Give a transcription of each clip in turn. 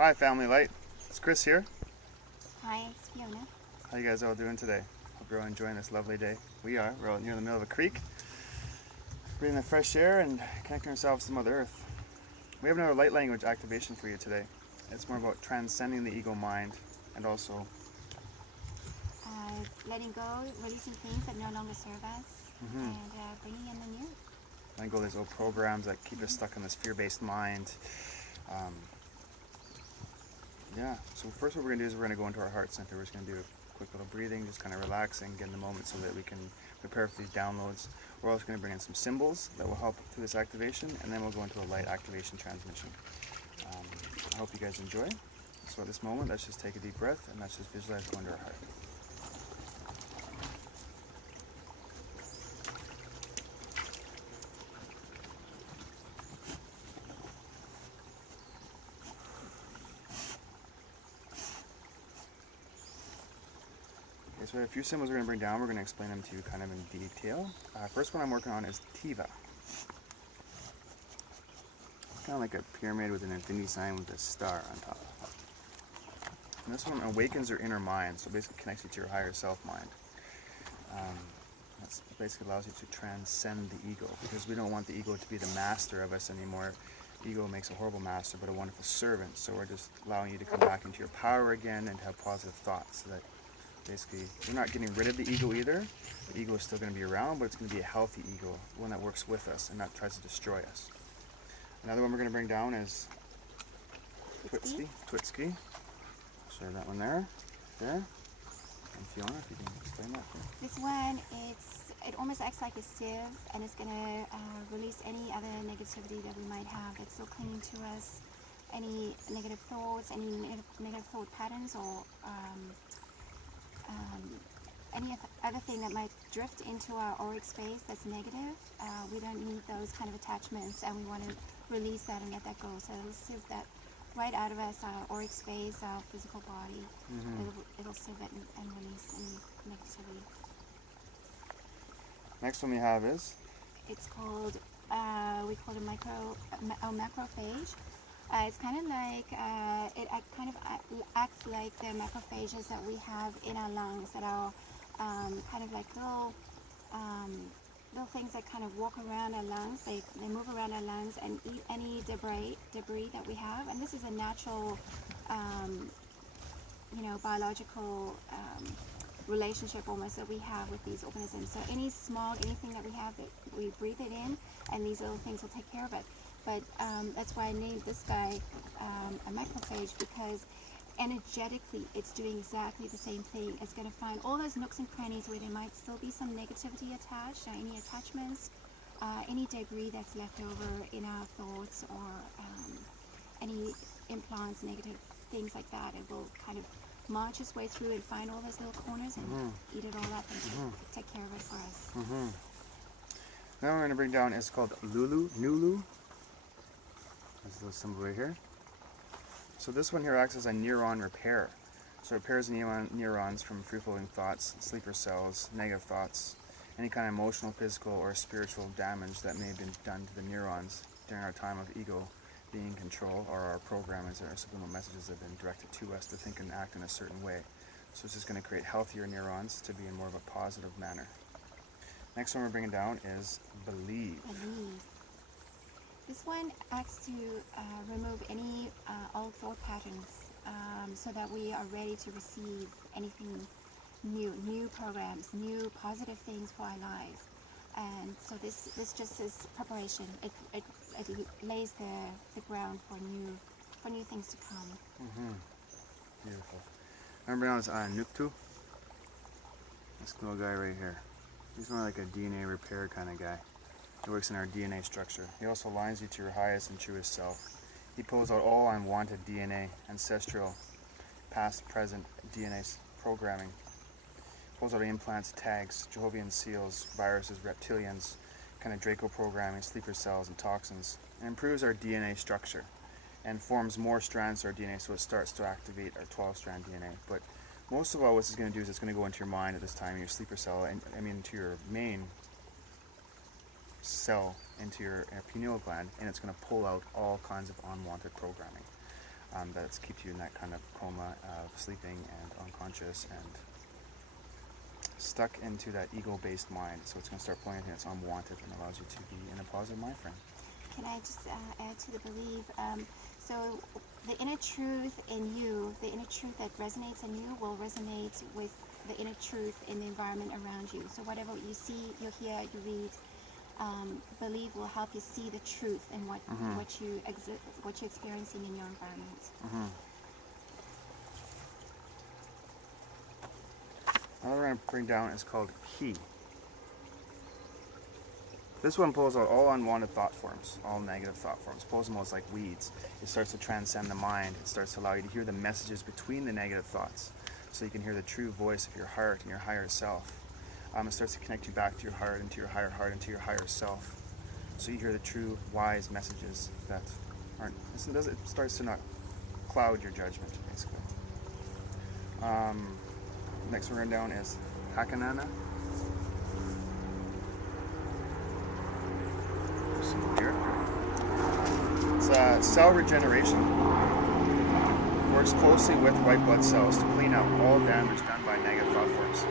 Hi Family Light, it's Chris here. Hi, it's Fiona. How you guys all doing today? Hope you're all enjoying this lovely day. We're out near the middle of a creek, breathing the fresh air and connecting ourselves to Mother Earth. We have another light language activation for you today. It's more about transcending the ego mind and also Letting go, releasing things that no longer serve us, and bringing in the new. letting go of these old programs that keep us stuck in this fear-based mind. So first what we're going to do is we're going to go into our heart center. We're just going to do a quick little breathing, just kind of relaxing, get in the moment so that we can prepare for these downloads. We're also going to bring in some symbols that will help through this activation, and then we'll go into a light activation transmission. I hope you guys enjoy. So at this moment, let's just take a deep breath and let's just visualize going to our heart. So we have a few symbols we're going to bring down. We're going to explain them to you kind of in detail. First one I'm working on is Tiva. It's kind of like a pyramid with an infinity sign with a star on top. And this one awakens your inner mind, so basically connects you to your higher self mind. That basically allows you to transcend the ego, because we don't want the ego to be the master of us anymore. Ego makes a horrible master, but a wonderful servant. So we're just allowing you to come back into your power again and have positive thoughts, so that basically, we're not getting rid of the ego either. The ego is still going to be around, but it's going to be a healthy ego, one that works with us and not tries to destroy us. Another one we're going to bring down is Twitsky. So that one there. And Fiona, if you can explain that for me. This one, it almost acts like a sieve, and it's going to release any other negativity that we might have that's still clinging to us, any negative thoughts, any negative thought patterns, or any other thing that might drift into our auric space that's negative. We don't need those kind of attachments, and we want to release that and let that go. So it'll sieve that right out of us, our auric space, our physical body. It'll sieve it and release any negativity. Next one we have is? It's called, we call it macrophage. It's kind of like, it acts like the macrophages that we have in our lungs that are kind of like little things that kind of walk around our lungs. They move around our lungs and eat any debris that we have. And this is a natural, biological relationship almost that we have with these organisms. So any smog, anything that we have, that we breathe it in, and these little things will take care of it. But that's why I named this guy a macrophage, because energetically it's doing exactly the same thing. It's going to find all those nooks and crannies where there might still be some negativity attached, or any attachments, any debris that's left over in our thoughts, or any implants, negative things like that. It will kind of march its way through and find all those little corners and eat it all up and take care of it for us. Now we're going to bring down, it's called Nulu. This little symbol right here. So this one here acts as a neuron repair. So it repairs neurons from free-floating thoughts, sleeper cells, negative thoughts, any kind of emotional, physical, or spiritual damage that may have been done to the neurons during our time of ego being in control, or our programs or our subliminal messages that have been directed to us to think and act in a certain way. So it's just going to create healthier neurons to be in more of a positive manner. Next one we're bringing down is Believe. This one acts to remove any old thought patterns, so that we are ready to receive anything new programs, new positive things for our lives. And so this just is preparation. It lays the ground for new things to come. Beautiful. Remember now it's Nuktu? This little guy right here. He's more like a DNA repair kind of guy. He works in our DNA structure. He also aligns you to your highest and truest self. He pulls out all unwanted DNA, ancestral, past, present DNA programming. Pulls out implants, tags, Jehovian seals, viruses, reptilians, kind of Draco programming, sleeper cells, and toxins. And improves our DNA structure and forms more strands to our DNA, so it starts to activate our 12-strand DNA. But most of all, what this is going to do is it's going to go into your mind at this time, your sleeper cell, and into your main cell, into your pineal gland, and it's going to pull out all kinds of unwanted programming. that keeps you in that kind of coma of sleeping and unconscious and stuck into that ego-based mind. So it's going to start pulling anything that's unwanted and allows you to be in a positive mind frame. Can I just add to the belief? So the inner truth in you, the inner truth that resonates in you will resonate with the inner truth in the environment around you. So whatever you see, you hear, you read, belief will help you see the truth in what you're experiencing in your environment. Another we're going to bring down is called He. This one pulls out all unwanted thought forms, all negative thought forms. Pulls them out like weeds. It starts to transcend the mind. It starts to allow you to hear the messages between the negative thoughts, so you can hear the true voice of your heart and your higher self. It starts to connect you back to your heart, into your higher heart, into your higher self. So you hear the true, wise messages that aren't. It starts to not cloud your judgment, basically. Next we're going down is Hakanana. Here. It's cell regeneration. Works closely with white blood cells to clean up all damage done by negative thought forms.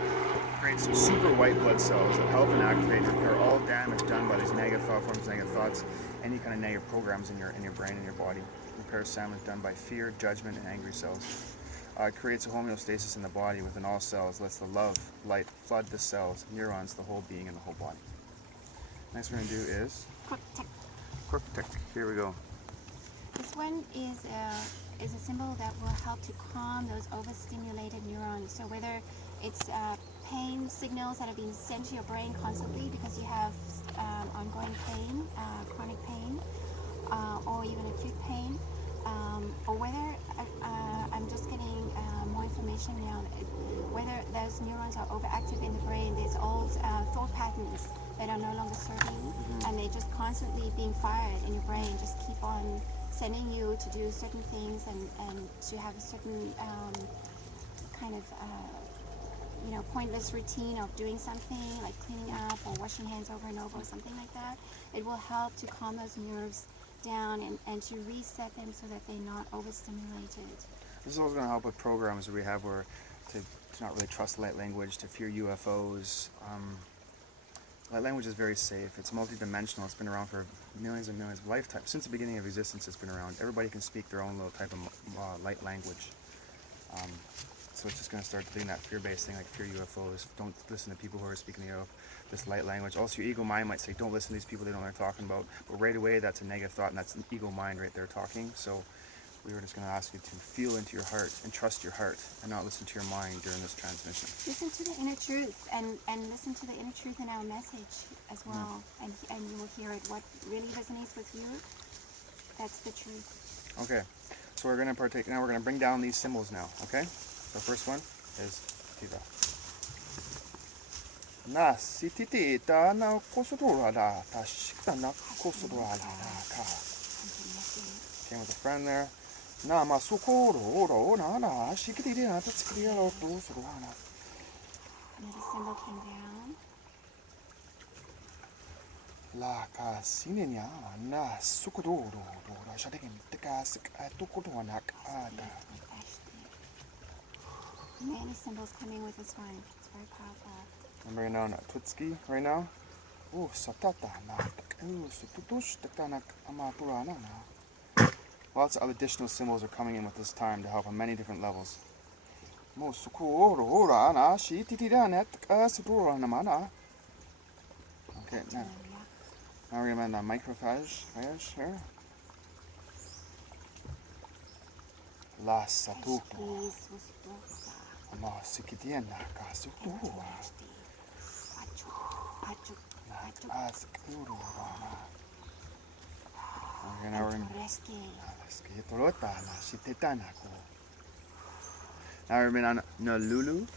Creates super white blood cells that help and activate and repair all damage done by these negative thought forms, negative thoughts, any kind of negative programs in your brain and your body. Repairs damage done by fear, judgment, and angry cells. Creates a homeostasis in the body within all cells. Lets the love, light flood the cells, neurons, the whole being, and the whole body. Next we're going to do is Quirk-Tick. Here we go. This one is a symbol that will help to calm those overstimulated neurons. So whether it's pain signals that are being sent to your brain constantly because you have ongoing pain, chronic pain, or even acute pain, or whether I'm just getting more information now, whether those neurons are overactive in the brain, there's old thought patterns that are no longer serving, and they're just constantly being fired in your brain, just keep on sending you to do certain things and to have a certain kind of pointless routine of doing something like cleaning up or washing hands over and over or something like that. It will help to calm those nerves down and to reset them so that they're not overstimulated. This is also going to help with programs that we have where to not really trust light language, to fear UFOs. Light language is very safe. It's multidimensional. It's been around for millions and millions of lifetimes. Since the beginning of existence, it's been around. Everybody can speak their own little type of light language. So it's just going to start doing that fear-based thing, like fear UFOs. Don't listen to people who are speaking this light language. Also, your ego mind might say, don't listen to these people, they don't know what they're talking about. But right away, that's a negative thought, and that's an ego mind right there talking. So we were just going to ask you to feel into your heart and trust your heart and not listen to your mind during this transmission. Listen to the inner truth and listen to the inner truth in our message as well. And you will hear it. What really resonates with you, that's the truth. Okay, so we're going to partake. Now we're going to bring down these symbols now, okay? The first one is Tiva. Na sititi ta na kosudura da ta shikta na kosudura da ka. Came with a friend there. Na masukoro oro na na shikiti na ta tsikiri ro to surana. Another symbol came down. La ka sinenya na sukudoro ro shadekin tika sik atukudwa na ka. Many symbols coming with this one. It's very powerful. I'm bringing down Tutski right now. Oh, satata na. Oh, sututush tatanak amaturana na. Lots of additional symbols are coming in with this time to help on many different levels. Mo sukuro ora na shi titiranet asudura namana. Okay, now we're going to the microphage here. La satutu. Ma sikitiena ka sutura. Now we're on Nalulu.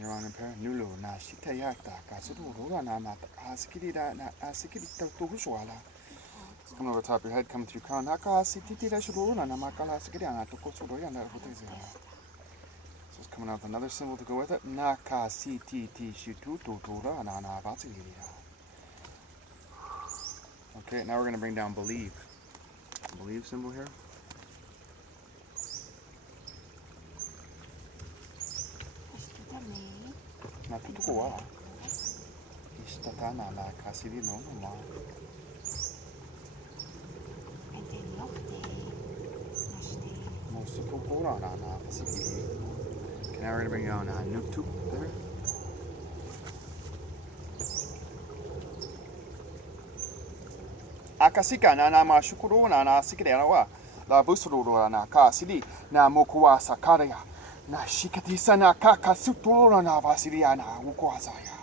You're on a pair. Nulu na shitayata ka sutura na mata asikida na asikita tuhushwala. Come over top of your head, coming through crown. So it's coming out with another symbol to go with it. Okay, now we're going to bring down believe. Believe symbol here. Natutuwa. Istatana la kasiri no ma. Mosutukura na pasiki. Okay, now we're going to bring down Nuktu there. Akasika na ma shukuru na sikidera wa. La busuru na kasiri na mokuwa sakaraya. Na shikatisa na kakasuturo na vasiriana ukwazaya.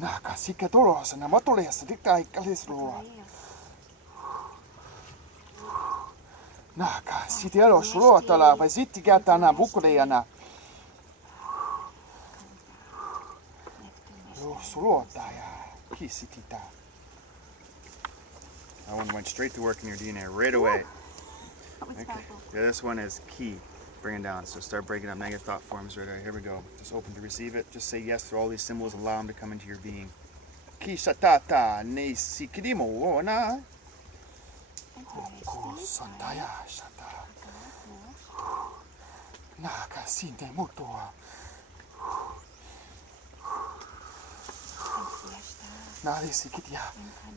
Na kasika toros na matoles dicta kalisro. Na kasitero shurota la visiti gata na bukureana. Lo surota ya kisitita. That one went straight to work in your DNA right away. Okay. Yeah, this one is key. Bring it down. So start breaking up negative thought forms right away. Here we go. Just open to receive it. Just say yes to all these symbols. Allow them to come into your being. Ki satata ne sikidimo na. Oko santaya shata. Naka sinte motoa. Nari sikidia.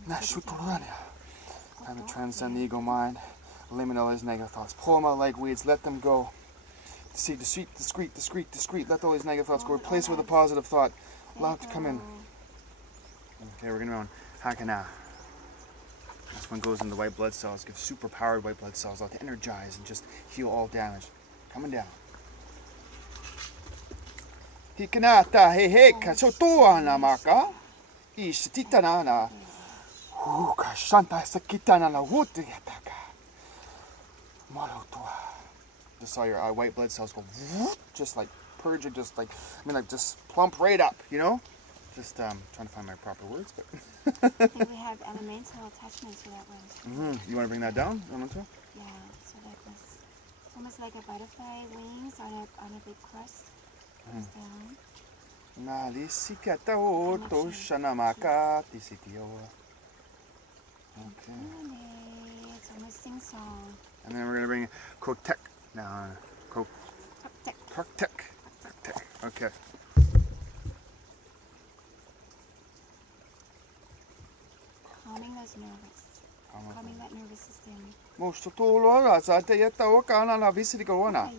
Na shuturania. Time to transcend the ego mind. Eliminate all these negative thoughts. Pull them out like weeds. Let them go. See, discreet. Let all these negative thoughts go. Replace it with a positive thought. Allow it to come in. Okay, we're going to go on Hakana. This one goes into white blood cells. Gives super powered white blood cells. Allow it to energize and just heal all damage. Coming down. Hikanata he kasotoa na maka. Ishtitana na. Uka shanta sakitana na wuti yataka. Just saw your white blood cells go just like purge it, just like just plump right up, you know. Just trying to find my proper words, but. I think we have elemental attachments to that one. You want to bring that down, elemental? Yeah, so that was almost like a butterfly wings on a big crust. Goes down. Na lisikata o to shanamaka tisitio. Okay. It's almost sing-song. And then we're going to bring Kotek down. Kotek. Okay. Calming those nervous. Calming that nervous system. Most tolo sa te yata o kana na visiri corona.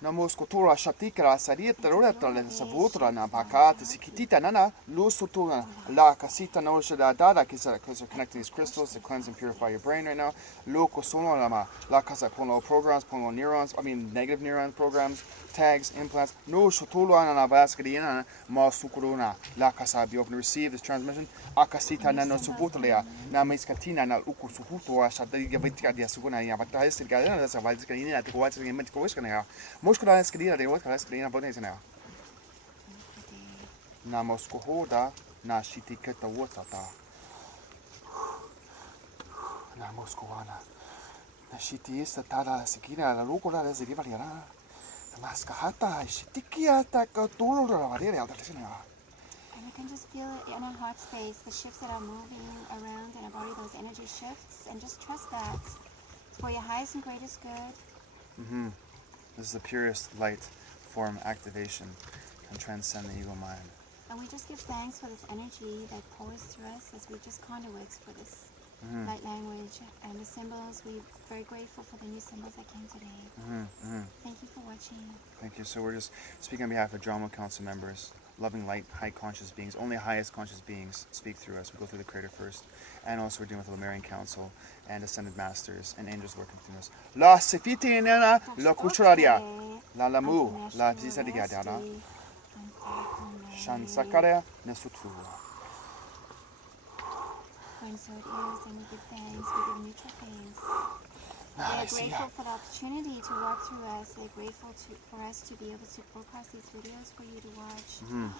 Na mosko tora shatikra sarieta rota le savutra na bakata sikitita nana lusutura la casita no shada dada because they're connecting these crystals to cleanse and purify your brain right now. Loco sonoma la casa pono programs, pono neurons, negative neuron programs, tags, implants. No shotula na vascarina ma sukuruna la casa be open to receive this transmission. Akasita na no subutlia na miskatina na uku suhuto shadiga vitka dia suguna ya batais gadana da savaliscarina to what's the image coiskana. Muscular escalina de what escalina bones now. Na moscohoda na shitiketa watata. Na moscowana. Na shiti is tada sikina la lucola de rivaliana. The mascahata shitikiata catulura varia altatina. And we can just feel it in our heart space, the shifts that are moving around in our body, those energy shifts, and just trust that it's for your highest and greatest good. This is the purest light form activation and transcend the ego mind. And we just give thanks for this energy that pours through us as we just conduits for this light language and the symbols. We're very grateful for the new symbols that came today. Thank you for watching. Thank you. So we're just speaking on behalf of Drama Council members, loving light, high conscious beings. Only highest conscious beings speak through us. We go through the Creator first. And also we're dealing with the Lemurian Council and Ascended Masters and angels working through us. La sefiti nena la kuchararia. La lamu la tisadigadana. Shan sakarea nesutura. And so it is, and we give thanks, we give mutual thanks. We are grateful for the opportunity to walk through us. We're grateful for us to be able to broadcast these videos for you to watch.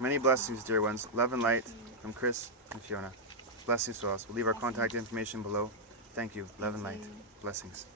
Many blessings, dear ones. Love and light from Chris and Fiona. Blessings to us. We'll leave our contact information below. Thank you. Love and light. Blessings.